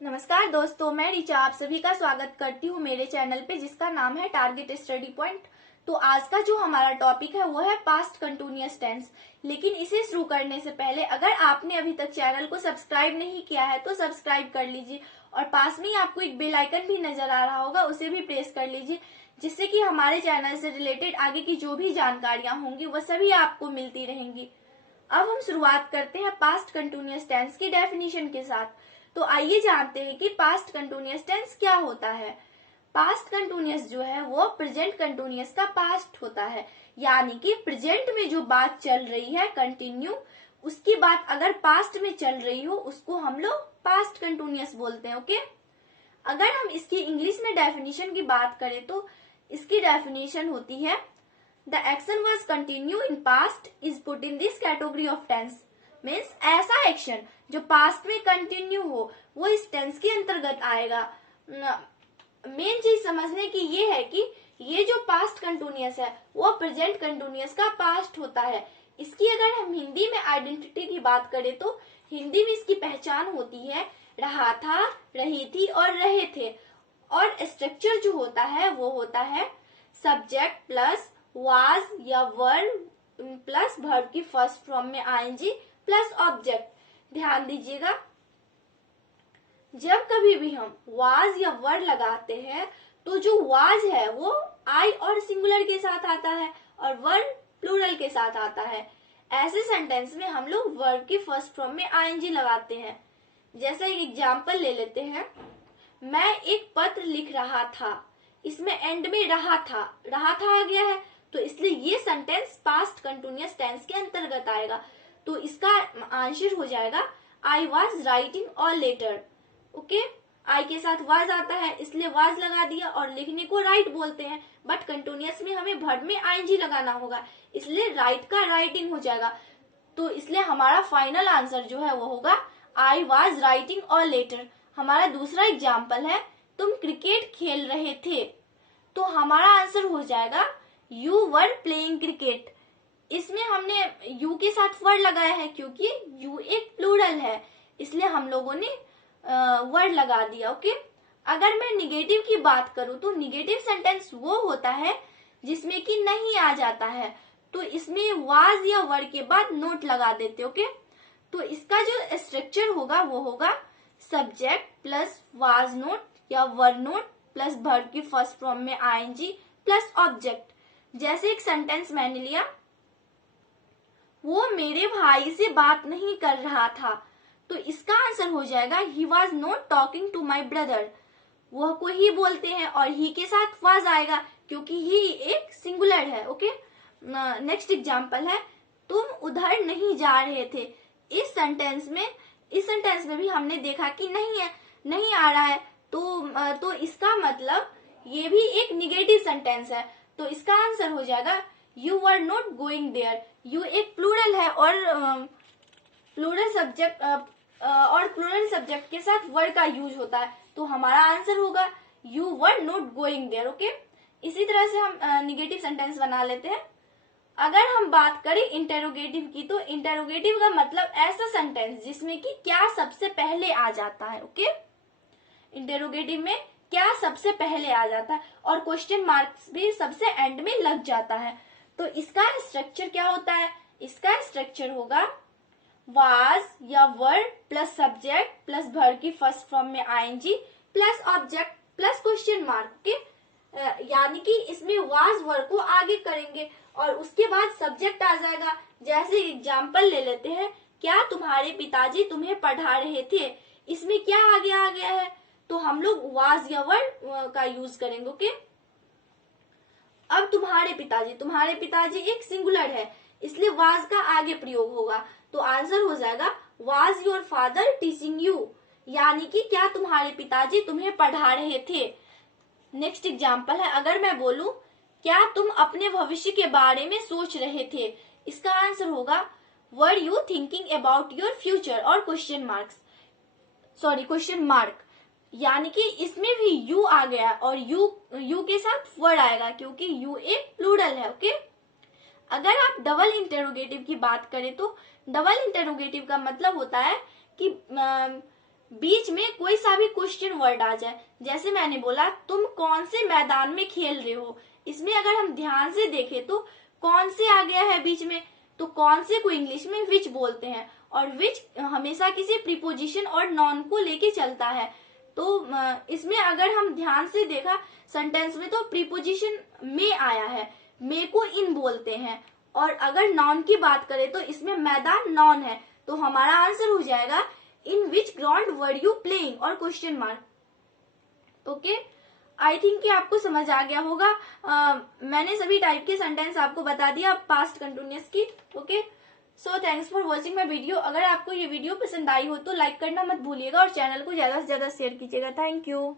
नमस्कार दोस्तों, मैं रिचा आप सभी का स्वागत करती हूँ मेरे चैनल पे जिसका नाम है टारगेट स्टडी पॉइंट। तो आज का जो हमारा टॉपिक है वो है पास्ट कंटिन्यूअस टेंस। लेकिन इसे शुरू करने से पहले अगर आपने अभी तक चैनल को सब्सक्राइब नहीं किया है तो सब्सक्राइब कर लीजिए और पास में ही आपको एक बेल आइकन भी नजर आ रहा होगा, उसे भी प्रेस कर लीजिए, जिससे कि हमारे चैनल से रिलेटेड आगे की जो भी जानकारियां होंगी वो सभी आपको मिलती रहेंगी। अब हम शुरुआत करते हैं पास्ट कंटिन्यूअस टेंस की डेफिनेशन के साथ। तो आइए जानते हैं कि पास्ट कंटिन्यूअस टेंस क्या होता है। पास्ट कंटिन्यूअस जो है वो प्रेजेंट कंटिन्यूअस का पास्ट होता है, यानी कि प्रेजेंट में जो बात चल रही है कंटिन्यू, उसकी बात अगर पास्ट में चल रही हो उसको हम लोग पास्ट कंटिन्यूअस बोलते हैं। ओके, अगर हम इसकी इंग्लिश में डेफिनेशन की बात करें तो इसकी डेफिनेशन होती है the action was continue in past is put in this category of tense. Means ऐसा एक्शन जो पास्ट में कंटिन्यू हो वो इस टेंस के अंतर्गत आएगा। मेन चीज समझने की ये है कि ये जो पास्ट कंटिन्यूअस है वो प्रेजेंट कंटिन्यूअस का पास्ट होता है। इसकी अगर हम हिंदी में आइडेंटिटी की बात करें तो हिंदी में इसकी पहचान होती है रहा था, रही थी और रहे थे। और स्ट्रक्चर जो होता है वो होता है सब्जेक्ट प्लस वाज या वर्ब प्लस वर्ब की फर्स्ट फॉर्म में आईएनजी प्लस ऑब्जेक्ट। ध्यान दीजिएगा, जब कभी भी हम वाज या वर्ड लगाते हैं तो जो वाज है वो आई और सिंगुलर के साथ आता है और वर्ड प्लूरल के साथ आता है। ऐसे सेंटेंस में हम लोग वर्ब की फर्स्ट फॉर्म में आईएनजी लगाते हैं। जैसा एक एग्जाम्पल ले लेते हैं, मैं एक पत्र लिख रहा था, इसमें एंड में रहा था आ गया है, तो इसलिए ये सेंटेंस पास्ट कंटिन्यूअस टेंस के अंतर्गत आएगा। तो इसका आंसर हो जाएगा I was writing all letter. Okay, I के साथ वाज आता है इसलिए वाज लगा दिया और लिखने को राइट बोलते हैं, बट कंटिन्यूअस में हमें वर्ब में आईएनजी लगाना होगा, इसलिए राइट का राइटिंग हो जाएगा। तो इसलिए हमारा फाइनल आंसर जो है वो होगा I was writing all letter. हमारा दूसरा एग्जाम्पल है तुम क्रिकेट खेल रहे थे, तो हमारा आंसर हो जाएगा यू वर प्लेइंग क्रिकेट। इसमें हमने यू के साथ वर्ड लगाया है क्योंकि यू एक प्लूरल है, इसलिए हम लोगों ने वर्ड लगा दिया। ओके, अगर मैं निगेटिव की बात करूं तो निगेटिव सेंटेंस वो होता है जिसमें कि नहीं आ जाता है, तो इसमें वाज या वर्ड के बाद नोट लगा देते। ओके, तो इसका जो स्ट्रक्चर होगा वो होगा सब्जेक्ट प्लस वाज नोट या वर्ड नोट प्लस वर्ब की फर्स्ट फॉर्म में आईएनजी प्लस ऑब्जेक्ट। जैसे एक सेंटेंस मैंने लिया, वो मेरे भाई से बात नहीं कर रहा था, तो इसका आंसर हो जाएगा he was not talking to my brother. वह को ही बोलते हैं और ही के साथ वाज आएगा क्योंकि ही एक सिंगुलर है। ओके, नेक्स्ट एग्जाम्पल है तुम उधर नहीं जा रहे थे। इस सेंटेंस में भी हमने देखा कि नहीं आ रहा है, तो इसका मतलब ये भी एक निगेटिव सेंटेंस है, तो इसका आंसर हो जाएगा you were not going there. You एक प्लूरल है और प्लूरल सब्जेक्ट के साथ वर्ड का यूज होता है, तो हमारा आंसर होगा you were not going there. Okay, इसी तरह से हम निगेटिव सेंटेंस बना लेते हैं। अगर हम बात करें इंटेरोगेटिव की, तो इंटेरोगेटिव का मतलब ऐसा सेंटेंस जिसमें कि क्या सबसे पहले आ जाता है। ओके, इंटेरोगेटिव में क्या सबसे पहले आ जाता है और क्वेश्चन मार्क्स भी सबसे एंड में लग जाता है। तो इसका स्ट्रक्चर क्या होता है? इसका स्ट्रक्चर होगा वाज या were plus subject plus verb की फर्स्ट फॉर्म में ING plus object plus question mark के, यानी कि इसमें वाज वर्ड को आगे करेंगे और उसके बाद सब्जेक्ट आ जाएगा। जैसे एग्जाम्पल ले लेते हैं, क्या तुम्हारे पिताजी तुम्हें पढ़ा रहे थे, इसमें क्या आगे आ गया है, तो हम लोग वाज या वर्ड का यूज करेंगे। ओके, अब तुम्हारे पिताजी एक सिंगुलर है इसलिए वाज का आगे प्रयोग होगा, तो आंसर हो जाएगा was your father teaching you, यानी कि क्या तुम्हारे पिताजी तुम्हें पढ़ा रहे थे। नेक्स्ट एग्जाम्पल है, अगर मैं बोलूं क्या तुम अपने भविष्य के बारे में सोच रहे थे, इसका आंसर होगा were you thinking about your future और क्वेश्चन मार्क, यानी कि इसमें भी यू आ गया और यू के साथ वर्ड आएगा क्योंकि यू एक प्लूरल है। ओके, अगर आप डबल इंटेरोगेटिव की बात करें तो डबल इंटेरोगेटिव का मतलब होता है कि बीच में कोई सा भी क्वेश्चन वर्ड आ जाए, जैसे मैंने बोला तुम कौन से मैदान में खेल रहे हो, इसमें अगर हम ध्यान से देखें तो कौन से आ गया है बीच में, तो कौन से को इंग्लिश में विच बोलते हैं, और विच हमेशा किसी प्रीपोजिशन और नॉन को लेके चलता है। तो इसमें अगर हम ध्यान से देखा सेंटेंस में तो प्रीपोजिशन में आया है, मे को इन बोलते हैं, और अगर नॉन की बात करें तो इसमें मैदान नॉन है, तो हमारा आंसर हो जाएगा इन विच ग्राउंड वर यू प्लेइंग और question mark. Okay, I think कि आपको समझ आ गया होगा। मैंने सभी टाइप के सेंटेंस आपको बता दिया पास्ट कंटिन्यूअस की। Okay, so thanks for watching my video. अगर आपको ये वीडियो पसंद आई हो तो लाइक करना मत भूलिएगा और चैनल को ज्यादा से ज्यादा शेयर कीजिएगा। Thank you.